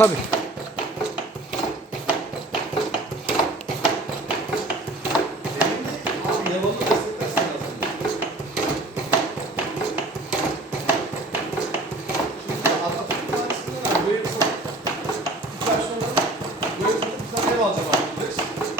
tabii. Abi yalanı desteklersin aslında. Şimdi Atatürk Partisi'nden abi bu evi satıp 3 ay sonra bu evi satıp bir tane ev alacağım abi diyeceksin.